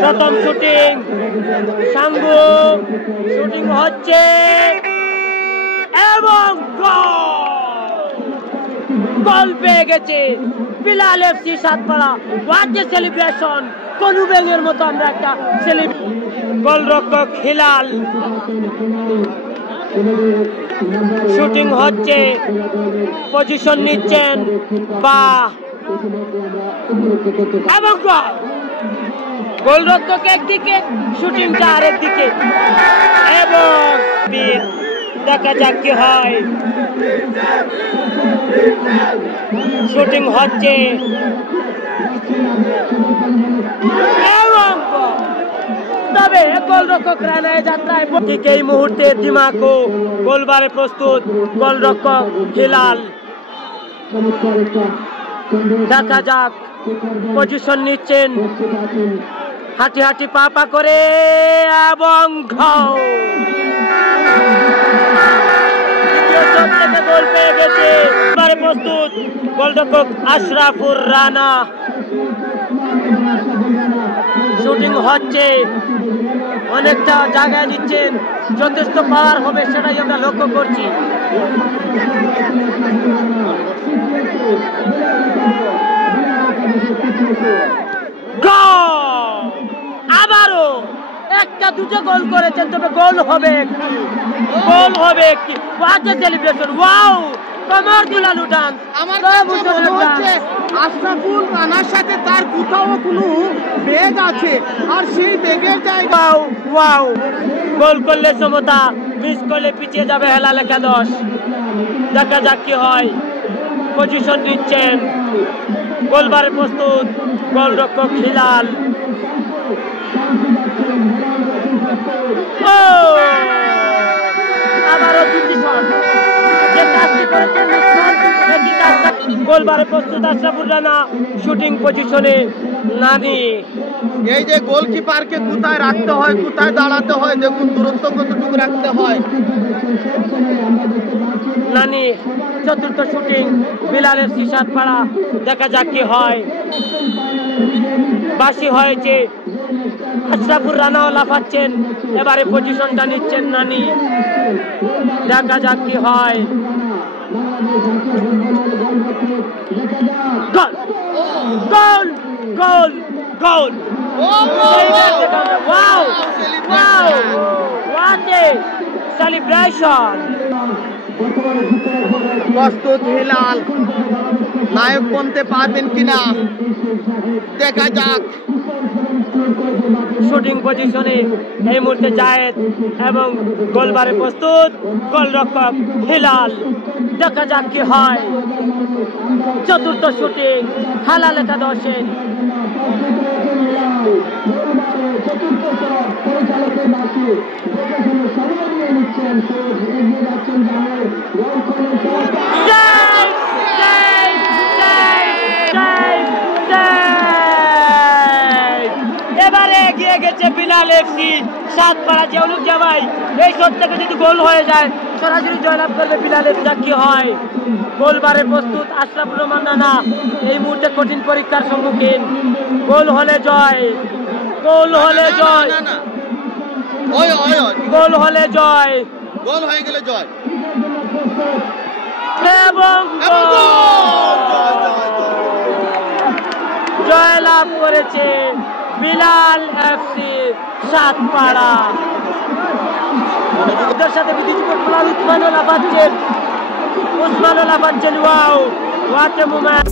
প্রথম shooting Sangu shooting হচ্ছে এবং গোল পেয়ে গেছে Bilal FC Satpara. What a celebration! কোন ব্যাঙের মতো আমরা একটা গোলরক্ষক হিলাল শুটিং হচ্ছে, পজিশন নিচ্ছেন বা এবং গোলরক্ষক একদিকে, শুটিংটা আরেক দিকে এবং দেখা যাক কি হয়। শুটিং হচ্ছে তবে গোলরক্ষক রানায় যাত্রায় ঠিক এই মুহূর্তে দিমাকো গোলবারে প্রস্তুত গোলরক্ষক হিলাল। দেখা যাক, পজিশন নিচ্ছেন হাঁটি হাঁটি পা পা করে এবং গোল পেয়ে গেছে। প্রস্তুত গোলরক্ষক আশরাফুর রানা। শুটিং হচ্ছে, অনেকটা জায়গায় নিচ্ছেন, যথেষ্ট পাওয়ার হবে সেটাই আমরা লক্ষ্য করছি। আবারও একটা দুটো গোল করেছেন, তবে গোল হবে একটি, গোল হবে একটি। What a celebration! ওয়াও! কমর দুলানো ডান্স। আমার কাছে মনে হচ্ছে আশরাফুল রানার সাথে তার কোথাও কোনো বেগ আছে, আর সেই বেগের জায়গা। ওয়াও! গোল করলে সমতা, মিস করলে পিছিয়ে যাবে হেলাল একাদশ। দেখা যাক কি হয়। পজিশন নিচ্ছেন, গোলবারে প্রস্তুত গোলরক্ষক হিলাল। আবারও দুটি শট, যে কাজটি করেছেন গোলবারে প্রস্তুত আশরাফুর রানা। শুটিং পজিশনে নানি। এই যে গোলকিপারকে কোথায় রাখতে হয়, কোথায় দাঁড়াতে হয়, দেখুন দূরত্ব কতটুকু রাখতে হয়। নানি চতুর্থ শুটিং বিলাল এফসি সাতপাড়া। দেখা যাক কি হয়। বাসি হয়েছে, আশরাফুর রানাও লাফাচ্ছেন, এবারে পজিশনটা নিচ্ছেন নানি। দেখা যাক কি হয়। Goal goal goal goal! Wow wow! What a celebration! প্রস্তুত হিলাল, নায়ক বনতে পারবেন কিনা দেখা যাক। শুটিং পজিশনে এই মুহূর্তে জায়েদ এবং গোলবারে প্রস্তুত গোলরক্ষক হিলাল। দেখা যাক কি হয়। চতুর্থ শুটিং হেলাল একাদশে। এবারে এগিয়ে গেছে বিলাল এফসি সাতপাড়া। যে অনুপ জামাই এই শট থেকে যদি গোল হয়ে যায়, সরাসরি জয়লাভ করবে বিলাল এফসি। কি হয়? গোলবারে প্রস্তুত আশরাফুর রহমান রানা এই মুহূর্তে কঠিন পরীক্ষার সম্মুখীন। গোল হলে জয়, গোল হলে জয়, গোল হলে জয়, গোল হয়ে গেলে জয় এবং জয়লাভ করেছে বিলাল এফসি সাতপাড়া। ওদের সাথে বিদেশি ফুটবলার উসমানুল লাফাচ্ছেন। ওয়াও! What a moment!